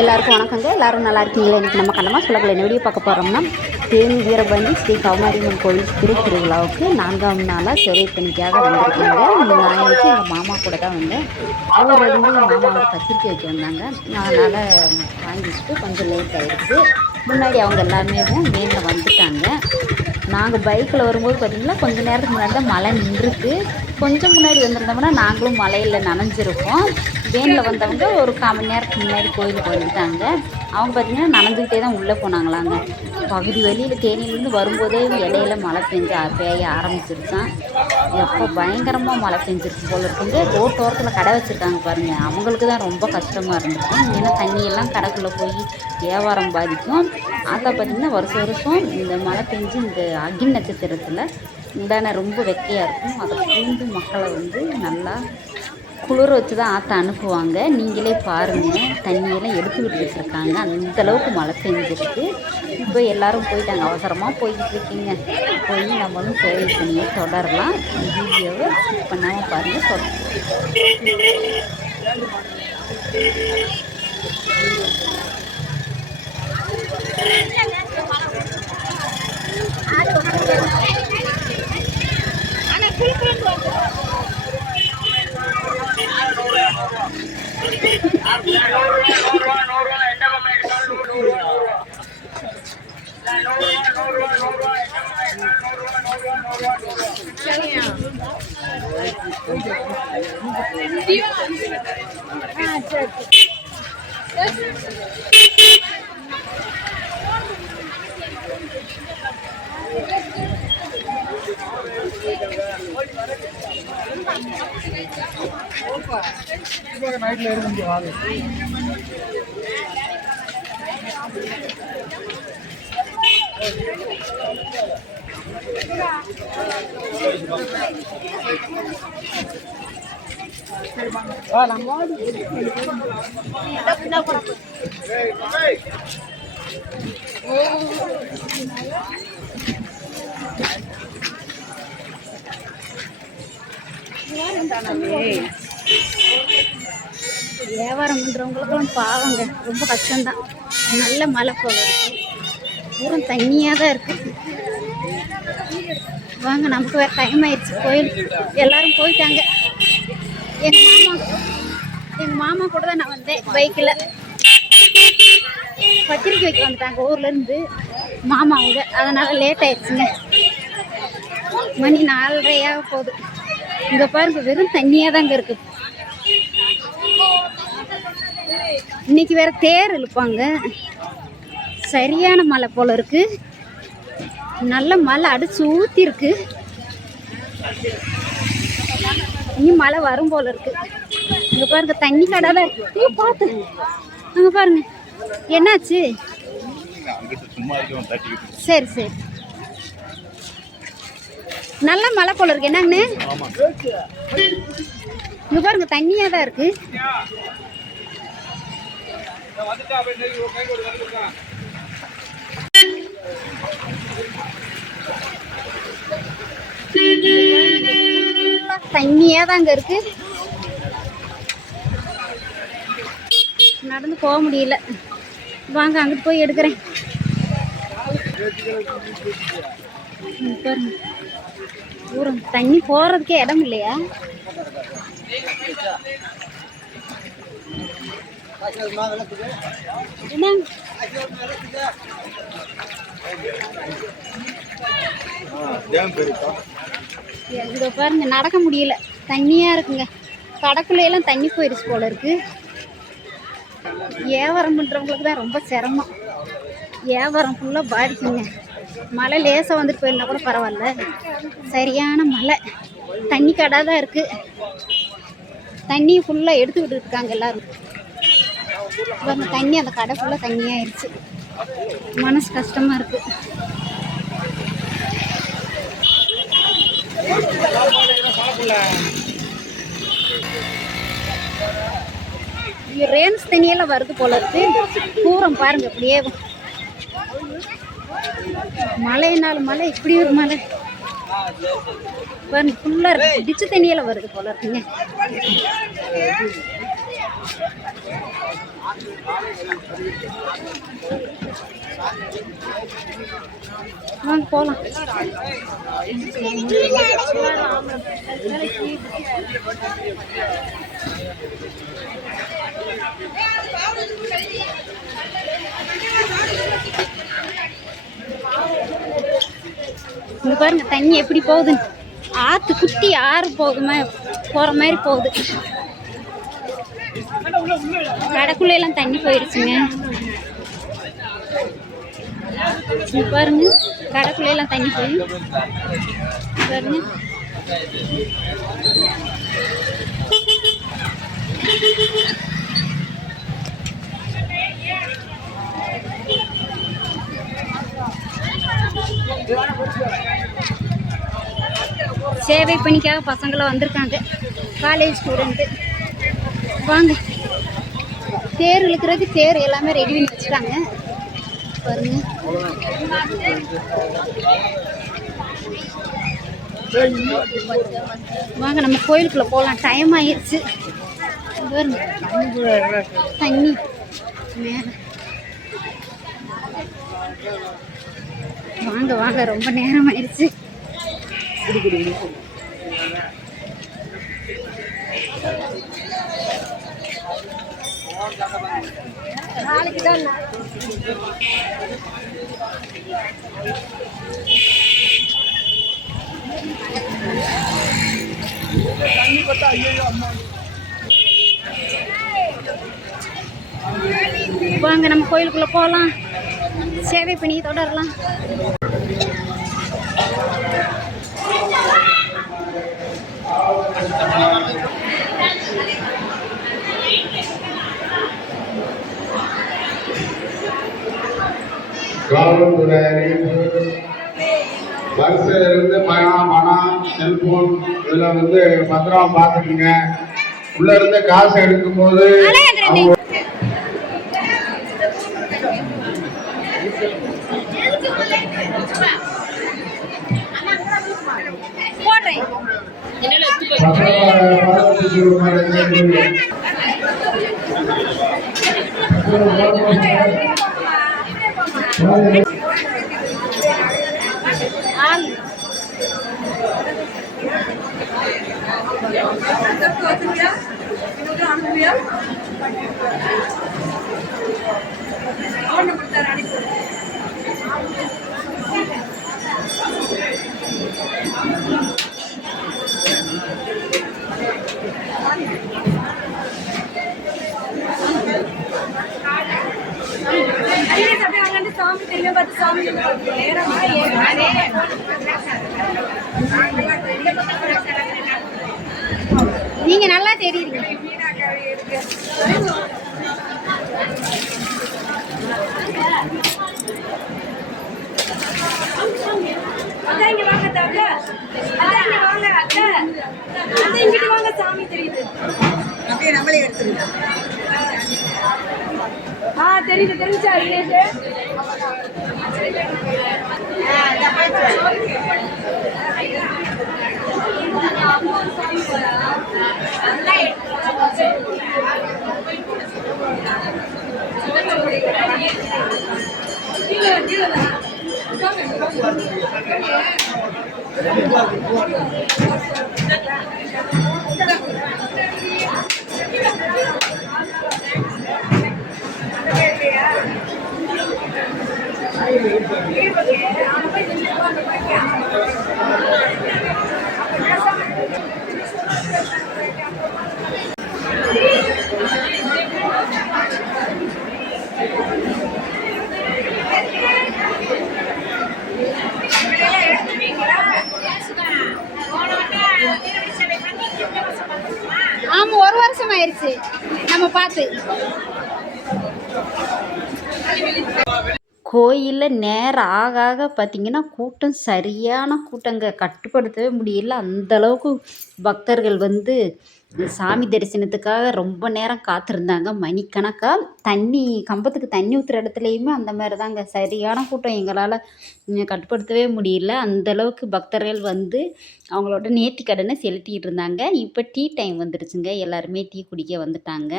எல்லாருக்கும் வணக்கங்க. எல்லாரும் நல்லா இருக்கீங்களா? இன்றைக்கி நம்ம கண்ணமாக சொல்லக்கூடிய என்ன வீடியோ பார்க்க போகிறோம்னா, தேனி வீரபாண்டி ஸ்ரீ கௌமாரியம்மன் கோயில் திருவிழாவுக்கு 4ஆம் நாளாக சிறை பணிக்காக வந்திருக்கேங்க. நான் இன்றைக்கி எங்கள் மாமா கூட தான் வந்தேன். ஊர்லேருந்து எங்கள் மாமா வந்து பத்திரிக்கை வைக்க வந்தாங்க. அதனால் வாங்கி வச்சுட்டு கொஞ்சம் லேட் ஆகிடுச்சு. முன்னாடி அவங்க எல்லாருமே வேனில் வந்துட்டாங்க. நாங்கள் பைக்கில் வரும்போது பார்த்திங்கன்னா கொஞ்சம் நேரத்துக்கு முன்னாடி தான் மழை நின்றுருக்கு. கொஞ்சம் முன்னாடி வந்திருந்தோம்னா நாங்களும் மழையில் நனைஞ்சிருப்போம். வேனில் வந்தவங்க ஒரு 1/4 மணி நேரத்துக்கு முன்னாடி கோயிலுக்கு வந்துட்டாங்க. அவங்க பார்த்திங்கன்னா நனைஞ்சிக்கிட்டே தான் உள்ளே போனாங்களாங்க. பகுதி வெளியில் தேனியிலேருந்து வரும்போதே இடையில மழை பெய்ய ஆரம்பிச்சிருச்சான். எப்போ பயங்கரமாக மழை பெஞ்சிருக்கு போல இருக்குங்க. ரோட்டோரத்தில் கடை வச்சுருக்காங்க பாருங்கள், அவங்களுக்கு தான் ரொம்ப கஷ்டமாக இருந்துச்சு. ஏன்னா தண்ணியெல்லாம் கடைக்குள்ளே போய் வியாபாரம் பாதிக்கும். அதை பார்த்திங்கன்னா வருஷம் இந்த மழை பெஞ்சு இந்த அக்னி நட்சத்திரத்தில் உண்டான ரொம்ப வெக்கையாக இருக்கும். அதை பூந்து மக்களை நல்லா குளிர வச்சு தான் ஆற்ற அனுப்புவாங்க. நீங்களே பாருங்கள், தண்ணியெல்லாம் எடுத்து விட்டுக்கிட்டு இருக்காங்க. அந்தளவுக்கு மழை பெஞ்சிருக்கு. இப்போ எல்லோரும் போயிட்டாங்க, அவசரமாக போய்கிட்டு இருக்கீங்க. போய் நம்மளும் சேவை பண்ணியே தொடரலாம். வீடியோவை ஸ்கிப் பண்ணாமல் பாருங்கள். நைட்ல இருக்கு வியாபாரம் பண்ணுறவங்களுக்கும் பாவங்க, ரொம்ப கஷ்டம்தான். நல்ல மழை போல இருக்கு, பூரம் தண்ணியாக தான் இருக்குது. வாங்க, நமக்கு வேறு டைம் ஆயிடுச்சு. கோயில் எல்லோரும் போயிட்டாங்க. எங்கள் மாமா கூட தான் நான் வந்தேன் பைக்கில். பத்திரிக்கை வைக்க வந்துட்டாங்க ஊர்லேருந்து மாமா அவங்க. அதனால் லேட் ஆயிடுச்சுங்க. மணி 4:30 போகுது. இங்கே பாருங்க, வெறும் தண்ணியாக தாங்க இருக்குது. இன்னைக்கு வேற தேர் இழுப்பாங்க. சரியான மழை போல இருக்கு. நல்ல மழை அடிச்சு ஊத்தி இருக்கு. இனி மழை வரும் போல இருக்கு. இங்க பாருங்க, தண்ணி கடை தான் இருக்கு. பார்த்து அங்க பாருங்க, என்னாச்சு? சரி சரி, நல்ல மழை போல இருக்கு. என்னங்கண்ணே? இங்க பாருங்க, தண்ணியா தான் இருக்கு. தண்ணியா தாங்க இருக்கு. நடந்து போக முடியல. வாங்க, அங்கிட்டு போய் எடுக்கிறேன். பாருங்க, பூரம் தண்ணி போறதுக்கே இடம் இல்லையா? இங்க பாருங்க, நடக்க முடியல, தண்ணியா இருக்குங்க. கடைக்குள்ளையெல்லாம் தண்ணி போயிடுச்சு போல இருக்கு. வியாபாரம் பண்றவங்களுக்கு தான் ரொம்ப சிரமம். வியாபாரம் ஃபுல்லாக பாதிக்குங்க. மழை லேசாக வந்துட்டு போயிருந்தா கூட பரவாயில்ல. சரியான மழை, தண்ணி கடை தான் இருக்கு. தண்ணி ஃபுல்லாக எடுத்து விட்டு இருக்காங்க எல்லாரும். தண்ணி அந்த கடை ஃபுல்லாக தண்ணியாயிருச்சு. மனசு கஷ்டமா இருக்கு. ரேன்ஸ் தண்ணியெல்லாம் வருது போல இருக்கு. பூரம் பாருங்க, அப்படியே மழைனாலும் மழை, இப்படி ஒரு மழை பாருங்க. ஃபுல்லாக டிச்சு தண்ணியெல்லாம் வருது போல இருக்குங்க. வாங்க போகலாம். இங்க பாருங்க தண்ணி எப்படி போகுது. ஆற்று குட்டி ஆறு போகுமா போகிற மாதிரி போகுது. கடைக்குள்ள எல்லாம் தண்ணி போயிருச்சுங்க. இங்க பாருங்க கடைக்குள்ள எல்லாம் தண்ணி போய் பாருங்க. சேவை பணிக்காக பசங்களாம் வந்திருக்காங்க, காலேஜ் ஸ்டூடெண்ட்டு. வாங்க தேர் இழுக்கிறது, தேர் எல்லாமே ரெடி பண்ணி வச்சுட்டாங்க பாருங்க. வாங்க நம்ம கோயிலுக்குள்ள போகலாம், டைம் ஆயிடுச்சு. பாருங்க தண்ணி மேலே. வாங்க வாங்க ரொம்ப நேரம் ஆயிடுச்சு. வாங்க நம்ம கோயிலுக்குள்ள போகலாம், சேவை பண்ணி தொடரலாம். காவல்துறை பஸ்ல இருந்து பணம் செல்போன் இதெல்லாம் பத்திரமா பார்த்துக்குங்க. உள்ள இருந்து காசு எடுக்கும் போது சாமி தெரியும் பார்த்து சாமி நீங்க நல்லா தெரியுறீங்க. அதான் இங்க வாங்க தவிர, அதான் இங்க வாங்க அத்தை, அதான் இங்கிட்டு வாங்க சாமி தெரியுது. அப்படியே நம்மளே எடுத்துருக்கோம். தெரியுது தெரிஞ்சா இல்லையே. ஆமா, ஒரு வருஷம் ஆயிடுச்சு நம்ம பார்த்து. கோயிலில் நேரம் ஆக ஆக பார்த்திங்கன்னா கூட்டம் சரியான கூட்டங்க, கட்டுப்படுத்தவே முடியல. அந்தளவுக்கு பக்தர்கள் சாமி தரிசனத்துக்காக ரொம்ப நேரம் காத்திருந்தாங்க, மணிக்கணக்காக. தண்ணி கம்பத்துக்கு தண்ணி ஊற்றுற இடத்துலையுமே அந்த மாதிரி தாங்க, சரியான கூட்டம். எங்களால் கட்டுப்படுத்தவே முடியல. அந்தளவுக்கு பக்தர்கள் அவங்களோட நேர்த்தி கடனை செலுத்திக்கிட்டு இருந்தாங்க. இப்போ டீ டைம் வந்துருச்சுங்க, எல்லாருமே டீ குடிக்க வந்துட்டாங்க.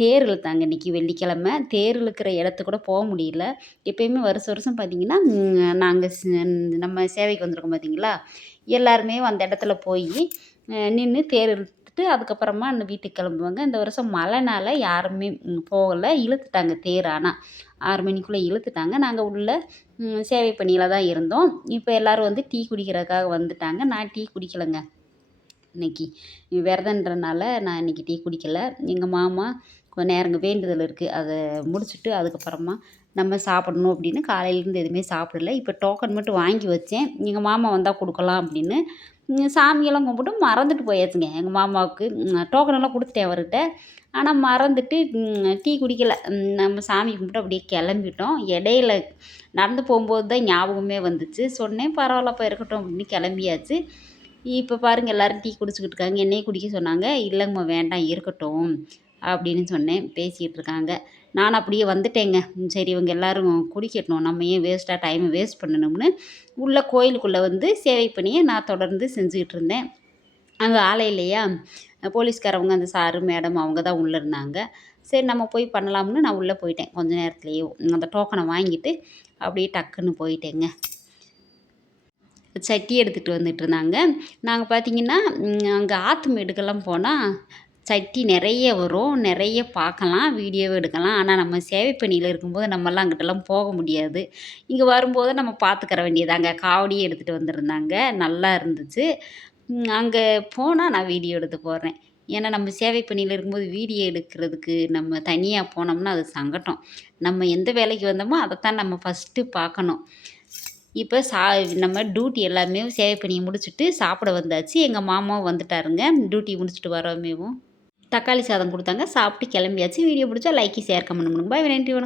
தேர் இழுத்தாங்க இன்றைக்கி வெள்ளிக்கிழமை. தேர் இழுக்கிற இடத்துக்கு கூட போக முடியல. எப்பயுமே வருஷம் வருஷம் பார்த்திங்கன்னா நாங்கள் நம்ம சேவைக்கு வந்திருக்கோம் பார்த்திங்களா, எல்லாருமே அந்த இடத்துல போய் நின்று தேர் இழுத்துட்டு அதுக்கப்புறமா அந்த வீட்டுக்கு கிளம்புவாங்க. இந்த வருஷம் மழைனால யாருமே போகலை, இழுத்துட்டாங்க தேர். ஆனால் 6 மணிக்குள்ளே இழுத்துட்டாங்க. நாங்கள் உள்ள சேவை பணியில் தான் இருந்தோம். இப்போ எல்லோரும் வந்து டீ குடிக்கிறதுக்காக வந்துட்டாங்க. நான் டீ குடிக்கலைங்க இன்றைக்கி, விரதன்றனால நான் இன்றைக்கி டீ குடிக்கலை. எங்கள் மாமா கொஞ்சம் நேரங்க வேண்டுதல் இருக்குது, அதை முடிச்சுட்டு அதுக்கப்புறமா நம்ம சாப்பிடணும் அப்படின்னு காலையிலேருந்து எதுவுமே சாப்பிடல. இப்போ டோக்கன் மட்டும் வாங்கி வச்சேன், எங்கள் மாமா வந்தால் கொடுக்கலாம் அப்படின்னு. சாமியெல்லாம் கும்பிட்டு மறந்துட்டு போயாச்சுங்க. எங்கள் மாமாவுக்கு டோக்கனெல்லாம் கொடுத்துட்டேன் அவர்கிட்ட. ஆனால் மறந்துட்டு டீ குடிக்கலை. நம்ம சாமி கும்பிட்டு அப்படியே கிளம்பிட்டோம். இடையில நடந்து போகும்போது தான் ஞாபகமே வந்துச்சு. சொன்னேன் பரவாயில்லப்பா இருக்கட்டும் அப்படின்னு கிளம்பியாச்சு. இப்போ பாருங்கள் எல்லோரும் டீ குடிச்சிக்கிட்டு இருக்காங்க. என்னையும் குடிக்க சொன்னாங்க. இல்லைங்கம்மா வேண்டாம் இருக்கட்டும் அப்படின்னு சொன்னேன். பேசிகிட்டு இருக்காங்க. நான் அப்படியே வந்துட்டேங்க. சரி இவங்க எல்லோரும் குடிக்கட்டும், நம்ம ஏன் வேஸ்ட்டாக டைமை வேஸ்ட் பண்ணணும்னு உள்ள கோயிலுக்குள்ளே வந்து சேவை பணியை நான் தொடர்ந்து செஞ்சுக்கிட்டு இருந்தேன். அங்கே ஆளே இல்லையா, போலீஸ்காரவங்க அந்த சாரு மேடம் அவங்க தான் உள்ளே இருந்தாங்க. சரி நம்ம போய் பண்ணலாம்னு நான் உள்ளே போயிட்டேன். கொஞ்ச நேரத்துலேயே அந்த டோக்கனை வாங்கிட்டு அப்படியே டக்குன்னு போயிட்டேங்க. சட்டி எடுத்துகிட்டு வந்துட்டு இருந்தாங்க. நாங்கள் பார்த்திங்கன்னா அங்கே ஆற்று மேடுக்கெல்லாம் போனால் சட்டி நிறைய வரும், நிறைய பார்க்கலாம், வீடியோவை எடுக்கலாம். ஆனால் நம்ம சேவை பணியில் இருக்கும்போது நம்மலாம் அங்கிட்டலாம் போக முடியாது. இங்கே வரும்போது நம்ம பார்த்துக்கிற வேண்டியதாங்க. காவடியே எடுத்துகிட்டு வந்திருந்தாங்க, நல்லா இருந்துச்சு. அங்கே போனால் நான் வீடியோ எடுத்து போடுறேன். ஏன்னா நம்ம சேவை பணியில் இருக்கும்போது வீடியோ எடுக்கிறதுக்கு நம்ம தனியாக போனோம்னா அது சங்கடம். நம்ம எந்த வேலைக்கு வந்தோமோ அதைத்தான் நம்ம ஃபஸ்ட்டு பார்க்கணும். இப்போ நம்ம டியூட்டி எல்லாமே சேவை பணியை முடிச்சுட்டு சாப்பிட வந்தாச்சு. எங்கள் மாமாவும் வந்துட்டாருங்க. டியூட்டி முடிச்சுட்டு வரமேவும் தக்காளி சாதம் கொடுத்தாங்க. சாப்பிட்டு கிளம்பியாச்சு. வீடியோ பிடிச்சா லைக், ஷேர், கமெண்ட் பண்ணுங்க. பாய், நன்றி, வணக்கம்.